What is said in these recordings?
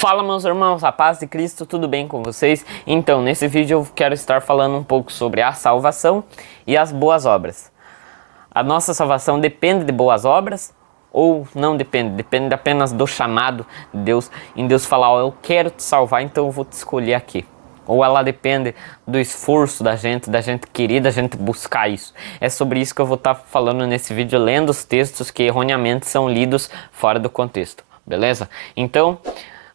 Fala, meus irmãos, a paz de Cristo, tudo bem com vocês? Então, nesse vídeo eu quero estar falando um pouco sobre a salvação e as boas obras. A nossa salvação depende de boas obras ou não depende? Depende apenas do chamado de Deus, em Deus falar, eu quero te salvar, então eu vou te escolher aqui. Ou ela depende do esforço da gente querer, da gente buscar isso. É sobre isso que eu vou estar falando nesse vídeo, lendo os textos que erroneamente são lidos fora do contexto, beleza? Então,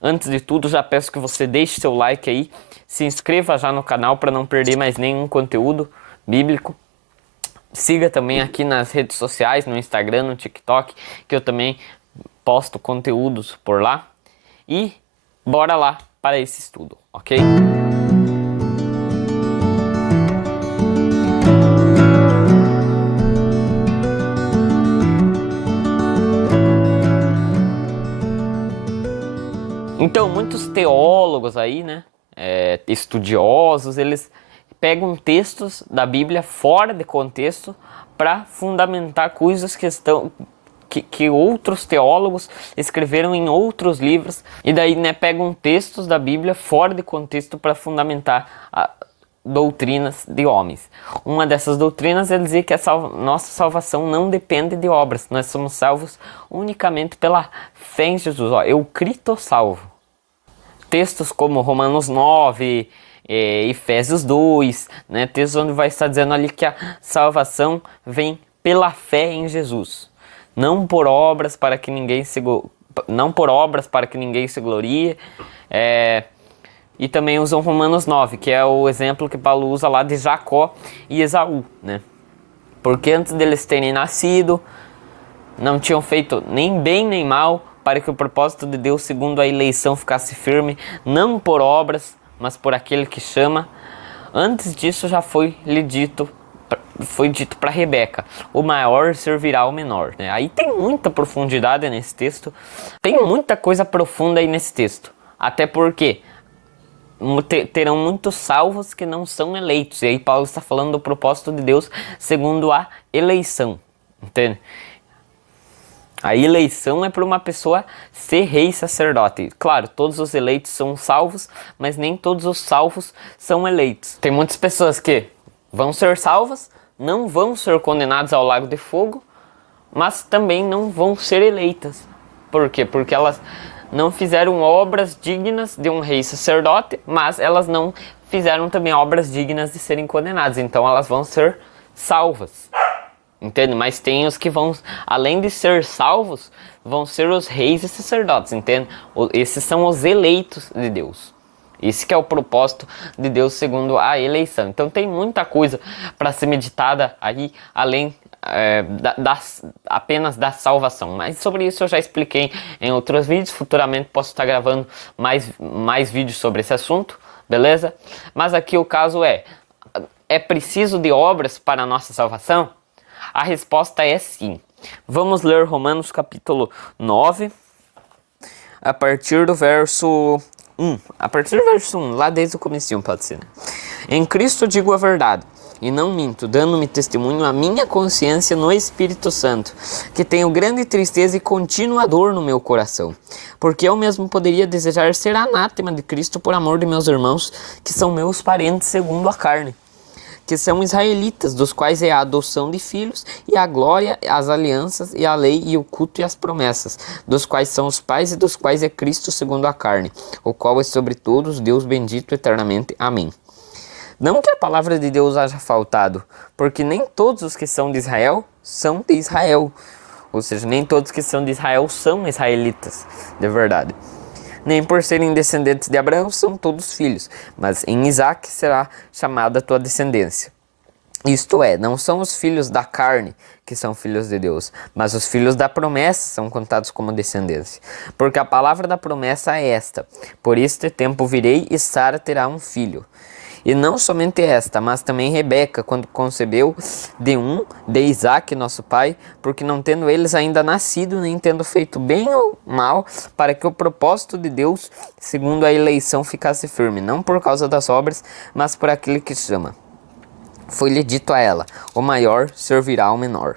antes de tudo, já peço que você deixe seu like aí, se inscreva já no canal para não perder mais nenhum conteúdo bíblico. Siga também aqui nas redes sociais, no Instagram, no TikTok, que eu também posto conteúdos por lá. E bora lá para esse estudo, ok? Então, muitos teólogos aí, né, estudiosos, eles pegam textos da Bíblia fora de contexto para fundamentar coisas que outros teólogos escreveram em outros livros, e daí, né, pegam textos da Bíblia fora de contexto para fundamentar doutrinas de homens. Uma dessas doutrinas é dizer que nossa salvação não depende de obras, nós somos salvos unicamente pela fé em Jesus. Eu Cristo salvo. Textos como Romanos 9, Efésios 2, né, textos onde vai estar dizendo ali que a salvação vem pela fé em Jesus, não por obras para que ninguém se glorie. E também usam Romanos 9, que é o exemplo que Paulo usa lá de Jacó e Esaú, né? Porque antes deles terem nascido, não tinham feito nem bem nem mal, para que o propósito de Deus segundo a eleição ficasse firme, não por obras, mas por aquele que chama. Antes disso já foi dito para Rebeca, o maior servirá ao menor, né? Aí tem muita profundidade nesse texto, tem muita coisa profunda aí nesse texto, até porque terão muitos salvos que não são eleitos, e aí Paulo está falando do propósito de Deus segundo a eleição, entende? A eleição é para uma pessoa ser rei e sacerdote. Claro, todos os eleitos são salvos, mas nem todos os salvos são eleitos. Tem muitas pessoas que vão ser salvas, não vão ser condenadas ao lago de fogo, mas também não vão ser eleitas. Por quê? Porque elas não fizeram obras dignas de um rei e sacerdote, mas elas não fizeram também obras dignas de serem condenadas. Então elas vão ser salvas. Entende? Mas tem os que vão, além de ser salvos, vão ser os reis e sacerdotes, entende? Esses são os eleitos de Deus. Esse que é o propósito de Deus segundo a eleição. Então tem muita coisa para ser meditada aí, além apenas da salvação. Mas sobre isso eu já expliquei em outros vídeos. Futuramente posso estar gravando mais vídeos sobre esse assunto, beleza? Mas aqui o caso é preciso de obras para a nossa salvação? A resposta é sim. Vamos ler Romanos capítulo 9, a partir do verso 1. A partir do verso 1, lá desde o comecinho pode ser, né? Em Cristo digo a verdade, e não minto, dando-me testemunho a minha consciência no Espírito Santo, que tenho grande tristeza e contínua dor no meu coração, porque eu mesmo poderia desejar ser anátema de Cristo por amor de meus irmãos, que são meus parentes segundo a carne, que são israelitas, dos quais é a adoção de filhos, e a glória, as alianças, e a lei, e o culto e as promessas, dos quais são os pais, e dos quais é Cristo segundo a carne, o qual é sobre todos Deus bendito eternamente. Amém. Não que a palavra de Deus haja faltado, porque nem todos os que são de Israel são de Israel, ou seja, nem todos que são de Israel são israelitas, de verdade. Nem por serem descendentes de Abraão são todos filhos, mas em Isaque será chamada a tua descendência. Isto é, não são os filhos da carne que são filhos de Deus, mas os filhos da promessa são contados como descendência. Porque a palavra da promessa é esta: por este tempo virei e Sara terá um filho. E não somente esta, mas também Rebeca, quando concebeu de Isaque, nosso pai, porque não tendo eles ainda nascido, nem tendo feito bem ou mal, para que o propósito de Deus, segundo a eleição, ficasse firme, não por causa das obras, mas por aquele que chama. Foi-lhe dito a ela: o maior servirá ao menor.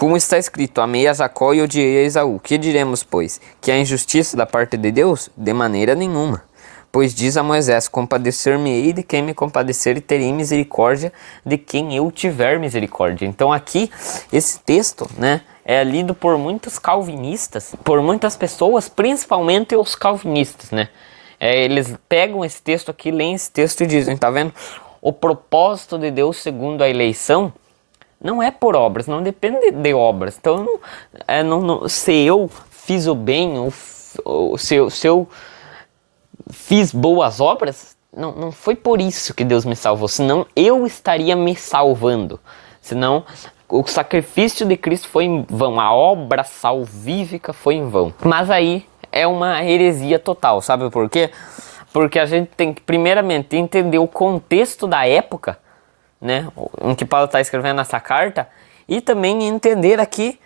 Como está escrito, amei a Jacó e odiei a Esaú. Que diremos, pois? Que há injustiça da parte de Deus? De maneira nenhuma. Pois diz a Moisés, compadecer-me-ei de quem me compadecer e terei misericórdia de quem eu tiver misericórdia. Então aqui, esse texto, né, é lido por muitos calvinistas, por muitas pessoas, principalmente os calvinistas, né. Eles pegam esse texto aqui, leem esse texto e dizem, tá vendo? O propósito de Deus segundo a eleição não é por obras, não depende de obras. Então, se eu fiz o bem, ou se eu fiz boas obras, não foi por isso que Deus me salvou, senão eu estaria me salvando. Senão o sacrifício de Cristo foi em vão, a obra salvífica foi em vão. Mas aí é uma heresia total, sabe por quê? Porque a gente tem que primeiramente entender o contexto da época, né, em que Paulo está escrevendo essa carta, e também entender aqui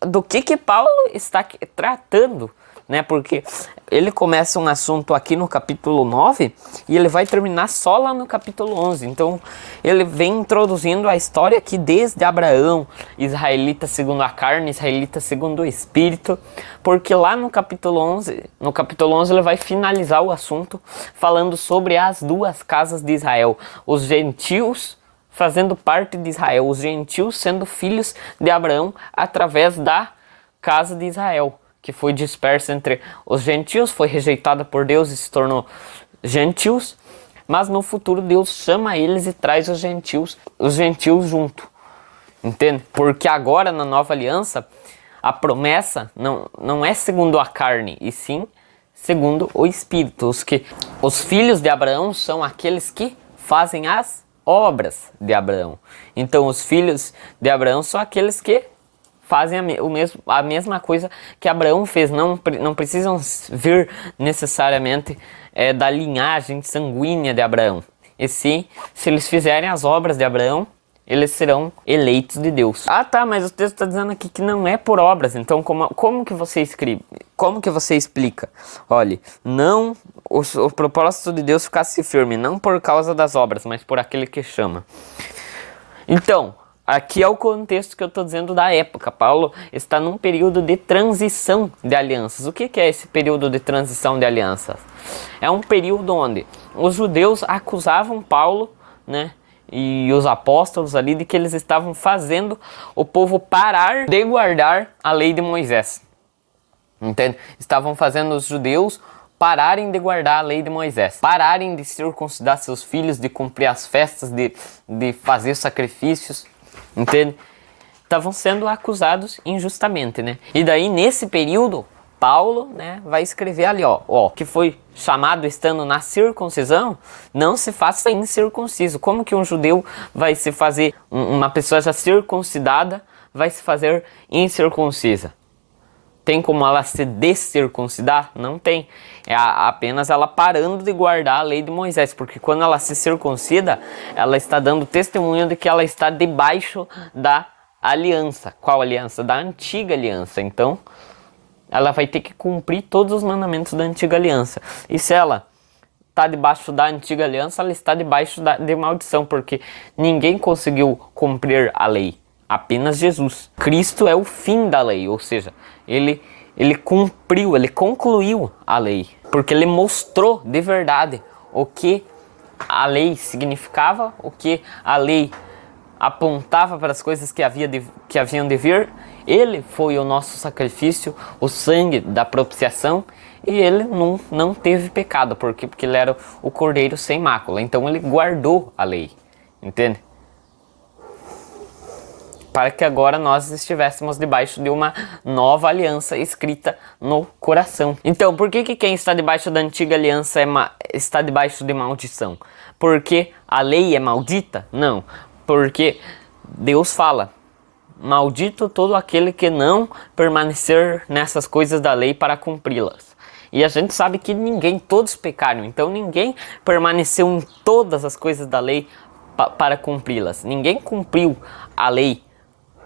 do que Paulo está tratando, né, porque ele começa um assunto aqui no capítulo 9 e ele vai terminar só lá no capítulo 11, então ele vem introduzindo a história aqui desde Abraão, israelita segundo a carne, israelita segundo o espírito, porque lá no capítulo 11 ele vai finalizar o assunto falando sobre as duas casas de Israel, os gentios fazendo parte de Israel, os gentios sendo filhos de Abraão através da casa de Israel, que foi dispersa entre os gentios, foi rejeitada por Deus e se tornou gentios, mas no futuro Deus chama eles e traz os gentios junto, entende? Porque agora na nova aliança, a promessa não é segundo a carne, e sim segundo o Espírito. Os filhos de Abraão são aqueles que fazem as obras de Abraão. Então os filhos de Abraão são aqueles que fazem a mesma coisa que Abraão fez, não precisam vir necessariamente da linhagem sanguínea de Abraão. E se eles fizerem as obras de Abraão, eles serão eleitos de Deus. Ah tá, mas o texto está dizendo aqui que não é por obras, então como que você escreve? Como que você explica? Olha, não, o propósito de Deus ficasse firme, não por causa das obras, mas por aquele que chama. Então, aqui é o contexto que eu estou dizendo da época. Paulo está num período de transição de alianças. O que é esse período de transição de alianças? É um período onde os judeus acusavam Paulo, né, e os apóstolos ali de que eles estavam fazendo o povo parar de guardar a lei de Moisés. Entende? Estavam fazendo os judeus pararem de guardar a lei de Moisés, pararem de circuncidar seus filhos, de cumprir as festas, de fazer sacrifícios, entende? Estavam sendo acusados injustamente, né? E daí, nesse período, Paulo, né, vai escrever ali, ó, que foi chamado estando na circuncisão, não se faça incircunciso. Como que um judeu vai se fazer, uma pessoa já circuncidada, vai se fazer incircuncisa? Tem como ela se descircuncidar? Não tem. É apenas ela parando de guardar a lei de Moisés, porque quando ela se circuncida, ela está dando testemunho de que ela está debaixo da aliança. Qual aliança? Da antiga aliança. Então, ela vai ter que cumprir todos os mandamentos da antiga aliança. E se ela está debaixo da antiga aliança, ela está debaixo de maldição, porque ninguém conseguiu cumprir a lei. Apenas Jesus. Cristo é o fim da lei, ou seja, ele cumpriu, ele concluiu a lei, porque ele mostrou de verdade o que a lei significava, o que a lei apontava para as coisas que haviam de vir. Ele foi o nosso sacrifício, o sangue da propiciação, e ele não teve pecado. Por quê? Porque ele era o cordeiro sem mácula, então ele guardou a lei, entende? Para que agora nós estivéssemos debaixo de uma nova aliança escrita no coração. Então, por que quem está debaixo da antiga aliança está debaixo de maldição? Porque a lei é maldita? Não, porque Deus fala: maldito todo aquele que não permanecer nessas coisas da lei para cumpri-las. E a gente sabe que todos pecaram, então ninguém permaneceu em todas as coisas da lei para cumpri-las. Ninguém cumpriu a lei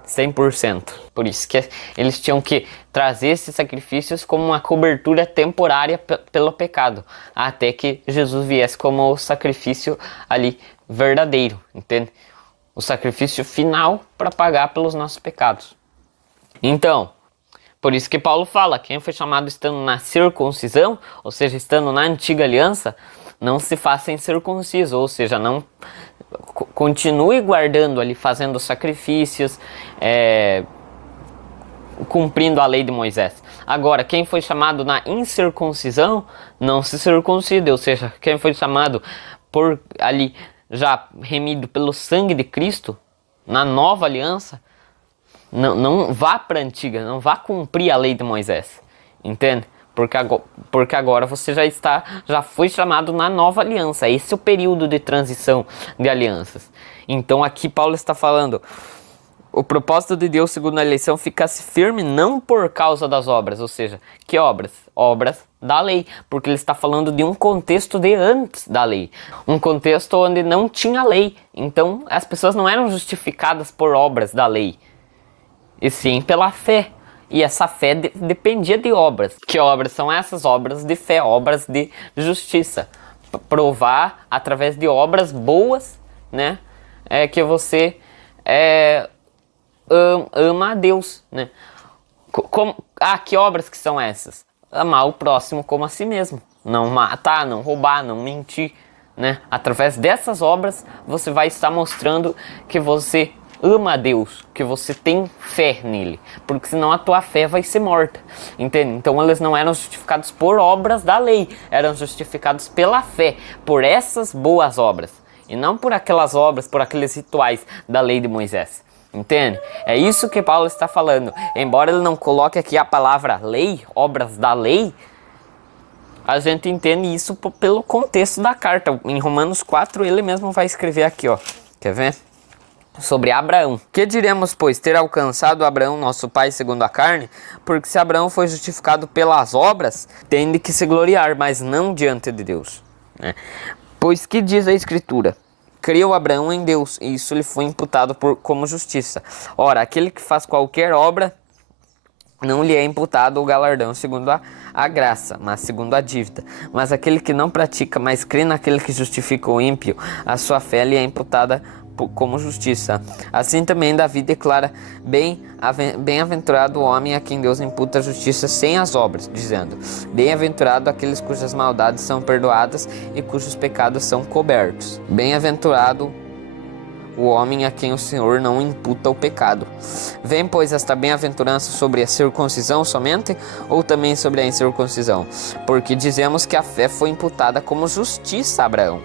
100%. Por isso que eles tinham que trazer esses sacrifícios como uma cobertura temporária pelo pecado, até que Jesus viesse como o sacrifício ali verdadeiro, entende? O sacrifício final para pagar pelos nossos pecados. Então, por isso que Paulo fala, quem foi chamado estando na circuncisão, ou seja, estando na antiga aliança, não se faça incircunciso, ou seja, não continue guardando ali, fazendo sacrifícios, cumprindo a lei de Moisés. Agora, quem foi chamado na incircuncisão, não se circuncide, ou seja, quem foi chamado por ali, já remido pelo sangue de Cristo, na nova aliança, não vá para a antiga, não vá cumprir a lei de Moisés, entende? Porque agora você já foi chamado na nova aliança. Esse é o período de transição de alianças. Então aqui Paulo está falando, o propósito de Deus segundo a eleição ficasse firme não por causa das obras, ou seja, que obras? Obras da lei, porque ele está falando de um contexto de antes da lei, um contexto onde não tinha lei, então as pessoas não eram justificadas por obras da lei, e sim pela fé. E essa fé dependia de obras. Que obras são essas? Obras de fé, obras de justiça. Provar através de obras boas, né? Que você ama a Deus, né? Que obras que são essas? Amar o próximo como a si mesmo. Não matar, não roubar, não mentir, né? Através dessas obras você vai estar mostrando que você ama a Deus, que você tem fé nele, porque senão a tua fé vai ser morta, entende? Então eles não eram justificados por obras da lei, eram justificados pela fé, por essas boas obras, e não por aquelas obras, por aqueles rituais da lei de Moisés, entende? É isso que Paulo está falando, embora ele não coloque aqui a palavra lei, obras da lei, a gente entende isso pelo contexto da carta. Em Romanos 4 ele mesmo vai escrever aqui, ó, quer ver? Sobre Abraão. Que diremos, pois, ter alcançado Abraão, nosso pai, segundo a carne? Porque se Abraão foi justificado pelas obras, tem de que se gloriar, mas não diante de Deus, né? Pois que diz a Escritura? Creu Abraão em Deus, e isso lhe foi imputado como justiça. Ora, aquele que faz qualquer obra, não lhe é imputado o galardão segundo a graça, mas segundo a dívida. Mas aquele que não pratica, mas crê naquele que justifica o ímpio, a sua fé lhe é imputada como justiça. Assim também Davi declara: bem-aventurado o homem a quem Deus imputa a justiça sem as obras, dizendo: bem-aventurado aqueles cujas maldades são perdoadas e cujos pecados são cobertos. Bem-aventurado o homem a quem o Senhor não imputa o pecado. Vem, pois, esta bem-aventurança sobre a circuncisão somente, ou também sobre a incircuncisão? Porque dizemos que a fé foi imputada como justiça a Abraão.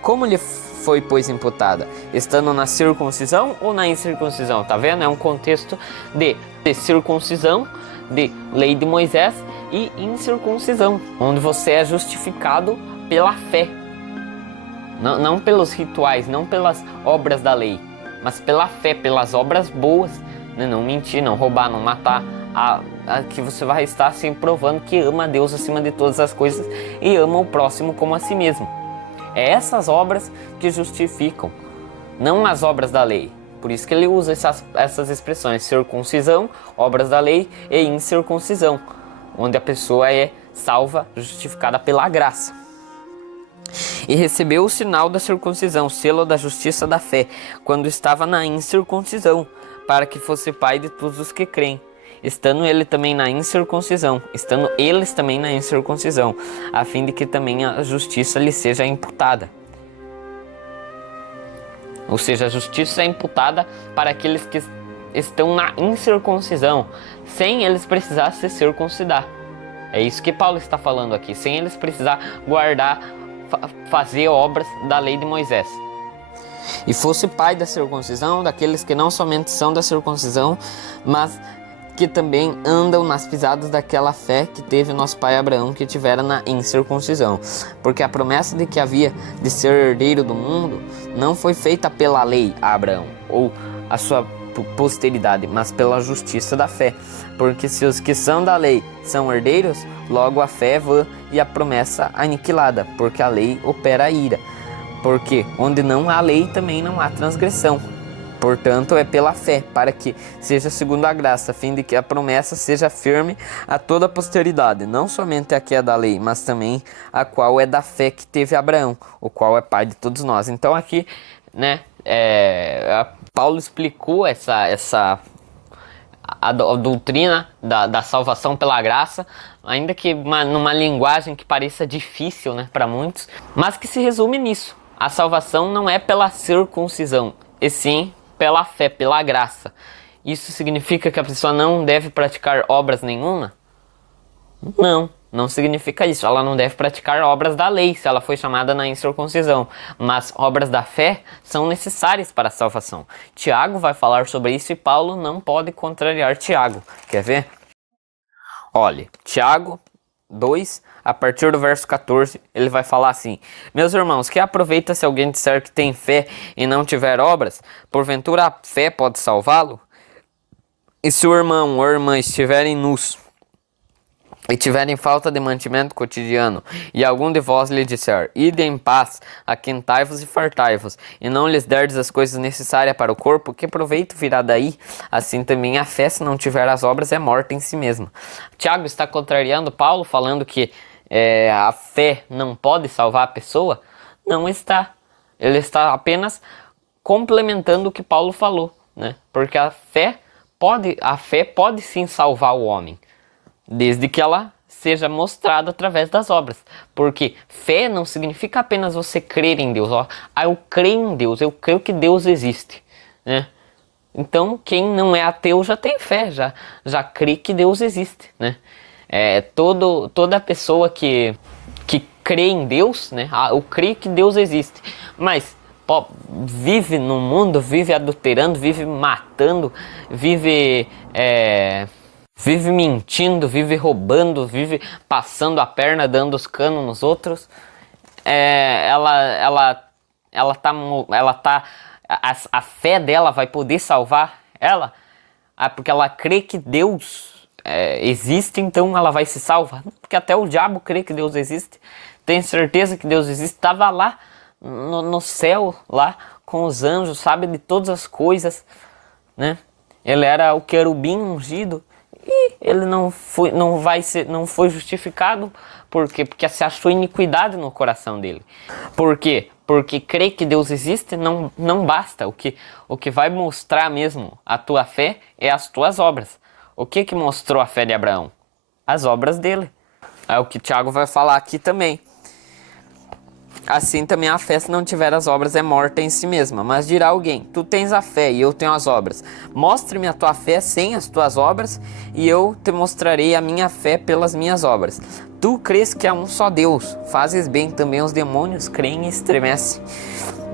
Como lhe foi, pois, imputada? Estando na circuncisão ou na incircuncisão? Tá vendo? É um contexto de circuncisão, de lei de Moisés, e incircuncisão, onde você é justificado pela fé. Não pelos rituais, não pelas obras da lei, mas pela fé, pelas obras boas, né? Não mentir, não roubar, não matar, que você vai estar assim provando que ama a Deus acima de todas as coisas e ama o próximo como a si mesmo. É essas obras que justificam, não as obras da lei. Por isso que ele usa essas expressões: circuncisão, obras da lei, e incircuncisão, onde a pessoa é salva, justificada pela graça. E recebeu o sinal da circuncisão, selo da justiça da fé, quando estava na incircuncisão, para que fosse pai de todos os que creem, estando eles também na incircuncisão, a fim de que também a justiça lhe seja imputada. Ou seja, a justiça é imputada para aqueles que estão na incircuncisão, sem eles precisar se circuncidar. É isso que Paulo está falando aqui, sem eles precisar fazer obras da lei de Moisés. E fosse pai da circuncisão, daqueles que não somente são da circuncisão, mas que também andam nas pisadas daquela fé que teve nosso pai Abraão, que tivera na incircuncisão. Porque a promessa de que havia de ser herdeiro do mundo não foi feita pela lei a Abraão, ou a sua posteridade, mas pela justiça da fé. Porque se os que são da lei são herdeiros, logo a fé é vã e a promessa aniquilada, porque a lei opera a ira. Porque onde não há lei também não há transgressão. Portanto, é pela fé, para que seja segundo a graça, a fim de que a promessa seja firme a toda a posteridade, não somente a que é da lei, mas também a qual é da fé que teve Abraão, o qual é pai de todos nós. Então aqui, né, Paulo explicou a doutrina da salvação pela graça, ainda que numa linguagem que pareça difícil, né, para muitos, mas que se resume nisso. A salvação não é pela circuncisão, e sim pela fé, pela graça. Isso significa que a pessoa não deve praticar obras nenhuma? Não significa isso. Ela não deve praticar obras da lei, se ela foi chamada na incircuncisão. Mas obras da fé são necessárias para a salvação. Tiago vai falar sobre isso e Paulo não pode contrariar Tiago. Quer ver? Olha, Tiago 2, a partir do verso 14, ele vai falar assim: meus irmãos, que aproveita se alguém disser que tem fé e não tiver obras? Porventura a fé pode salvá-lo? E se o irmão ou a irmã estiverem nus e tiverem falta de mantimento cotidiano, e algum de vós lhe disser: ide em paz, aquentai-vos e fartai-vos, e não lhes derdes as coisas necessárias para o corpo, que proveito virá daí? Assim também a fé, se não tiver as obras, é morta em si mesma. Tiago está contrariando Paulo, falando que a fé não pode salvar a pessoa? Não está. Ele está apenas complementando o que Paulo falou, né? Porque a fé pode sim salvar o homem, desde que ela seja mostrada através das obras. Porque fé não significa apenas você crer em Deus. Eu creio em Deus, eu creio que Deus existe, né? Então, quem não é ateu já tem fé, já crê que Deus existe, né? Toda pessoa que crê em Deus, né? Eu creio que Deus existe, mas vive no mundo, vive adulterando, vive matando, vive mentindo, vive roubando, vive passando a perna, dando os canos nos outros. A fé dela vai poder salvar ela? Porque ela crê que Deus existe, então ela vai se salvar. Porque até o diabo crê que Deus existe, tem certeza que Deus existe, estava lá no céu, lá com os anjos, sabe de todas as coisas, né? Ele era o querubim ungido. E ele não foi justificado. Por quê? Porque se achou iniquidade no coração dele. Por quê? Porque crer que Deus existe não basta. O que vai mostrar mesmo a tua fé é as tuas obras. O que mostrou a fé de Abraão? As obras dele. É o que Tiago vai falar aqui também. Assim também a fé, se não tiver as obras, é morta em si mesma. Mas dirá alguém: tu tens a fé e eu tenho as obras. Mostre-me a tua fé sem as tuas obras, e eu te mostrarei a minha fé pelas minhas obras. Tu crês que há um só Deus, fazes bem, também os demônios creem e estremecem.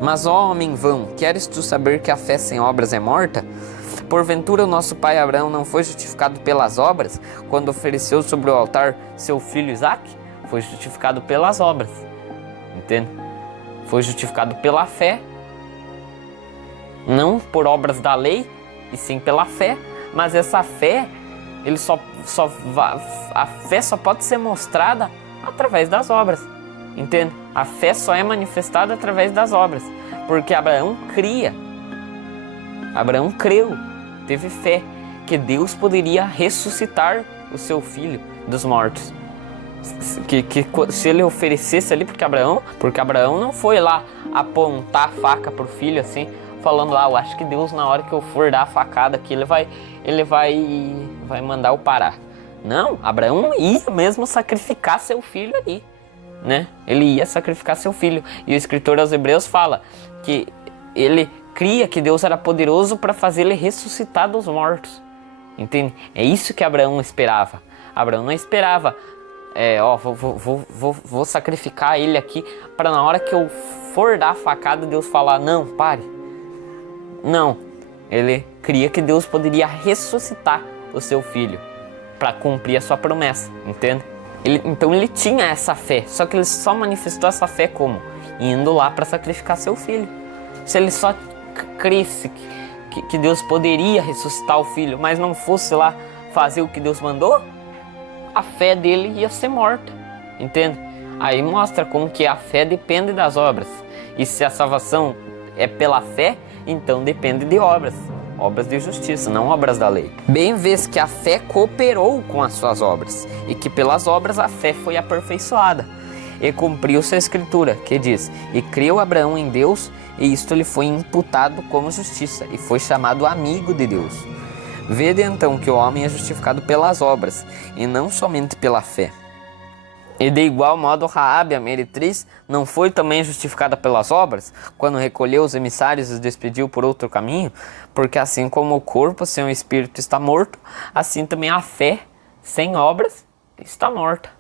Mas, ó homem vão, queres tu saber que a fé sem obras é morta? Porventura o nosso pai Abraão não foi justificado pelas obras, quando ofereceu sobre o altar seu filho Isaque? Foi justificado pelas obras. Entende? Foi justificado pela fé, não por obras da lei, e sim pela fé. Mas essa fé, a fé só pode ser mostrada através das obras, entende? A fé só é manifestada através das obras, porque Abraão creu, teve fé que Deus poderia ressuscitar o seu filho dos mortos. Que se ele oferecesse ali, porque Abraão não foi lá apontar a faca pro filho assim, falando: eu acho que Deus, na hora que eu for dar a facada aqui, ele vai mandar eu parar. Não, Abraão ia mesmo sacrificar seu filho ali, né? Ele ia sacrificar seu filho. E o escritor aos Hebreus fala que ele cria que Deus era poderoso para fazer ele ressuscitar dos mortos, entende? É isso que Abraão esperava. Abraão não esperava: vou sacrificar ele aqui para na hora que eu for dar a facada Deus falar: não, pare. Não, ele cria que Deus poderia ressuscitar o seu filho para cumprir a sua promessa, entende? Então ele tinha essa fé, só que ele só manifestou essa fé como? Indo lá para sacrificar seu filho. Se ele só cresce que Deus poderia ressuscitar o filho, mas não fosse lá fazer o que Deus mandou, a fé dele ia ser morta, entende? Aí mostra como que a fé depende das obras. E se a salvação é pela fé, então depende de obras de justiça, não obras da lei. Bem vês que a fé cooperou com as suas obras, e que pelas obras a fé foi aperfeiçoada. E cumpriu-se a escritura, que diz: e creu Abraão em Deus, e isto lhe foi imputado como justiça, e foi chamado amigo de Deus. Vede então que o homem é justificado pelas obras, e não somente pela fé. E de igual modo Raabe, a meretriz, não foi também justificada pelas obras, quando recolheu os emissários e os despediu por outro caminho? Porque assim como o corpo sem o espírito está morto, assim também a fé sem obras está morta.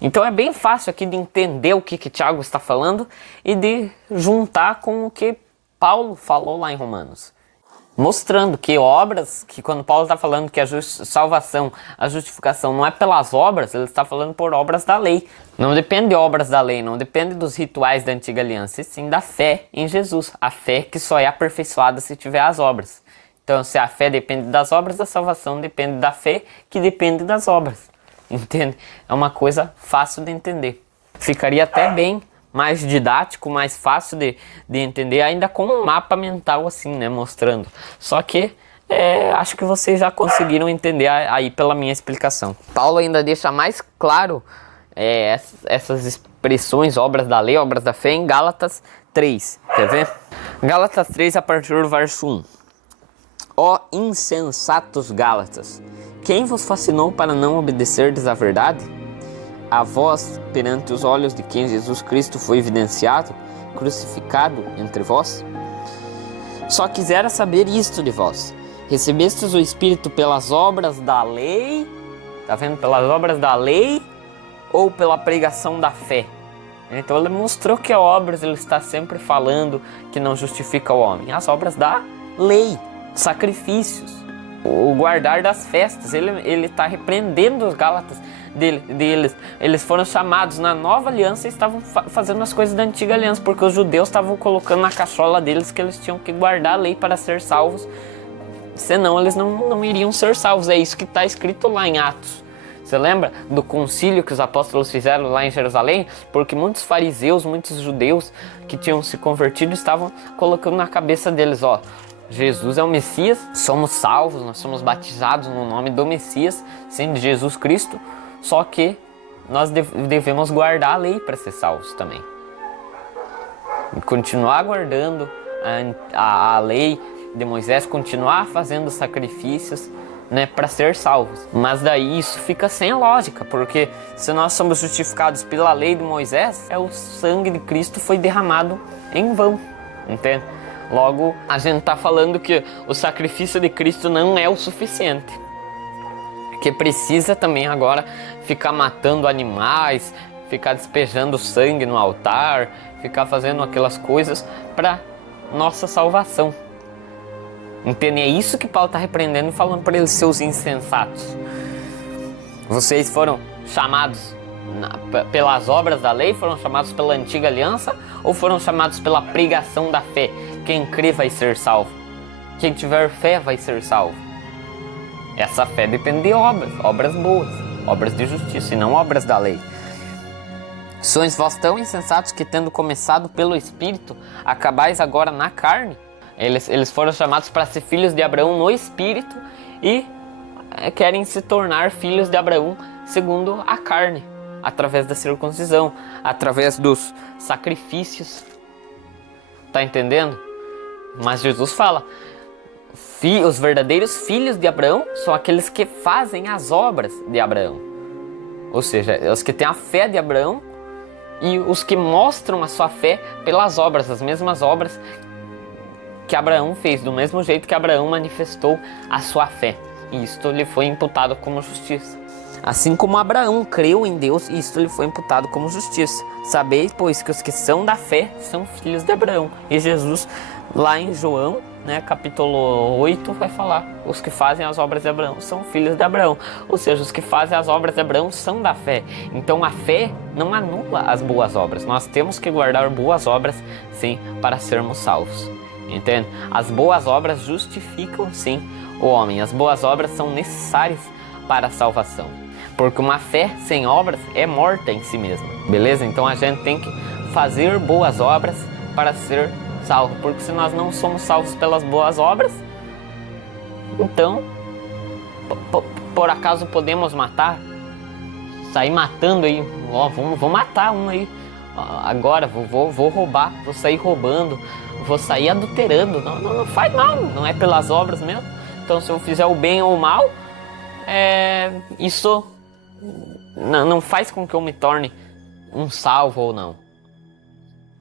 Então é bem fácil aqui de entender o que Tiago está falando e de juntar com o que Paulo falou lá em Romanos. Mostrando que obras, que quando Paulo está falando que a salvação, a justificação não é pelas obras, ele está falando por obras da lei. Não depende de obras da lei, não depende dos rituais da antiga aliança, e sim da fé em Jesus. A fé que só é aperfeiçoada se tiver as obras. Então, se a fé depende das obras, a salvação depende da fé que depende das obras. Entende? É uma coisa fácil de entender. Ficaria até bem mais didático, mais fácil de entender, ainda com um mapa mental assim, né, mostrando. Só que acho que vocês já conseguiram entender aí pela minha explicação. Paulo ainda deixa mais claro essas expressões, obras da lei, obras da fé, em Gálatas 3. Quer ver? Gálatas 3, a partir do verso 1. Ó insensatos Gálatas, quem vos fascinou para não obedecerdes à verdade? A vós, perante os olhos de quem Jesus Cristo foi evidenciado, crucificado entre vós? Só quisera saber isto de vós: recebestes o Espírito pelas obras da lei? Tá vendo? Pelas obras da lei ou pela pregação da fé? Então ele mostrou que as obras, ele está sempre falando que não justifica o homem. As obras da lei, sacrifícios, o guardar das festas. Ele está repreendendo os Gálatas deles. Eles foram chamados na nova aliança e estavam fazendo as coisas da antiga aliança, porque os judeus estavam colocando na cachola deles que eles tinham que guardar a lei para ser salvos, senão eles não iriam ser salvos. É isso que está escrito lá em Atos. Você lembra do concílio que os apóstolos fizeram lá em Jerusalém? Porque muitos fariseus, muitos judeus que tinham se convertido estavam colocando na cabeça deles, ó, Jesus é o Messias, somos salvos, nós somos batizados no nome do Messias, sendo Jesus Cristo, só que nós devemos guardar a lei para ser salvos também. E continuar guardando a lei de Moisés, continuar fazendo sacrifícios, né, para ser salvos. Mas daí isso fica sem lógica, porque se nós somos justificados pela lei de Moisés, o sangue de Cristo foi derramado em vão, entende? Logo, a gente está falando que o sacrifício de Cristo não é o suficiente, que precisa também agora ficar matando animais, ficar despejando sangue no altar, ficar fazendo aquelas coisas para nossa salvação. Entende? É isso que Paulo está repreendendo e falando para eles, seus insensatos. Vocês foram chamados pelas obras da lei, foram chamados pela antiga aliança, ou foram chamados pela pregação da fé? Quem crê vai ser salvo. Quem tiver fé vai ser salvo. Essa fé depende de obras boas, obras de justiça e não obras da lei. Sois vós tão insensatos que, tendo começado pelo Espírito, acabais agora na carne? Eles foram chamados para ser filhos de Abraão no Espírito e querem se tornar filhos de Abraão segundo a carne, através da circuncisão, através dos sacrifícios. Tá entendendo? Mas Jesus fala, os verdadeiros filhos de Abraão são aqueles que fazem as obras de Abraão. Ou seja, os que têm a fé de Abraão e os que mostram a sua fé pelas obras, as mesmas obras que Abraão fez, do mesmo jeito que Abraão manifestou a sua fé. E isto lhe foi imputado como justiça. Assim como Abraão creu em Deus, isto lhe foi imputado como justiça. Sabeis, pois, que os que são da fé são filhos de Abraão. E Jesus, lá em João, capítulo 8, vai falar, os que fazem as obras de Abraão são filhos de Abraão. Ou seja, os que fazem as obras de Abraão são da fé. Então a fé não anula as boas obras. Nós temos que guardar boas obras, sim, para sermos salvos. Entende? As boas obras justificam, sim, o homem. As boas obras são necessárias para a salvação. Porque uma fé sem obras é morta em si mesma. Beleza? Então a gente tem que fazer boas obras para ser salvo. Porque se nós não somos salvos pelas boas obras, então, por acaso podemos matar? Sair matando aí, vou matar um aí. Agora vou roubar, vou sair roubando, vou sair adulterando. Não faz mal, não é pelas obras mesmo. Então se eu fizer o bem ou o mal, isso não faz com que eu me torne um salvo ou não.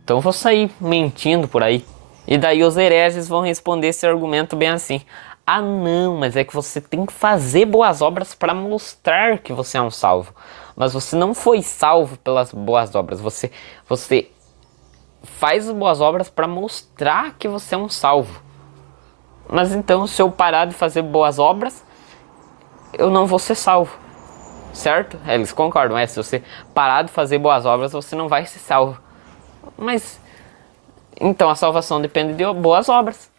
Então eu vou sair mentindo por aí. E daí os hereges vão responder esse argumento bem assim: ah não, mas é que você tem que fazer boas obras para mostrar que você é um salvo. Mas você não foi salvo pelas boas obras, você faz boas obras para mostrar que você é um salvo. Mas então se eu parar de fazer boas obras, eu não vou ser salvo, certo? Eles concordam, se você parar de fazer boas obras, você não vai ser salvo. Mas então a salvação depende de boas obras.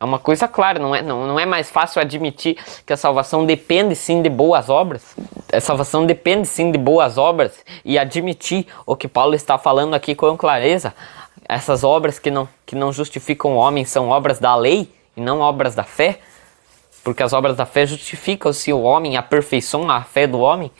É uma coisa clara, não é mais fácil admitir que a salvação depende sim de boas obras? A salvação depende sim de boas obras e admitir o que Paulo está falando aqui com clareza. Essas obras que não justificam o homem são obras da lei e não obras da fé, porque as obras da fé justificam-se o homem, aperfeiçoam a fé do homem.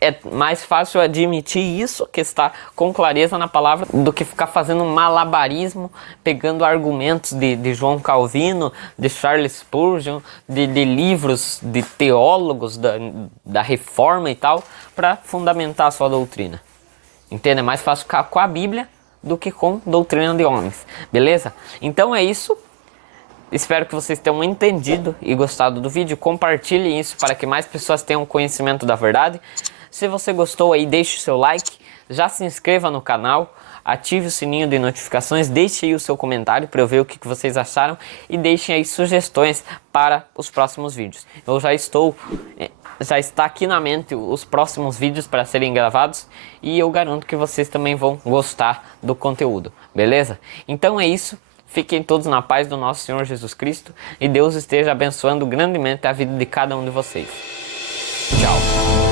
É mais fácil admitir isso, que está com clareza na palavra, do que ficar fazendo malabarismo, pegando argumentos de João Calvino, de Charles Spurgeon, de livros de teólogos da Reforma e tal, para fundamentar a sua doutrina. Entende? É mais fácil ficar com a Bíblia do que com doutrina de homens. Beleza? Então é isso. Espero que vocês tenham entendido e gostado do vídeo. Compartilhem isso para que mais pessoas tenham conhecimento da verdade. Se você gostou aí, deixe o seu like, já se inscreva no canal, ative o sininho de notificações, deixe aí o seu comentário para eu ver o que vocês acharam e deixem aí sugestões para os próximos vídeos. Eu já está aqui na mente os próximos vídeos para serem gravados e eu garanto que vocês também vão gostar do conteúdo, beleza? Então é isso. Fiquem todos na paz do nosso Senhor Jesus Cristo e Deus esteja abençoando grandemente a vida de cada um de vocês. Tchau!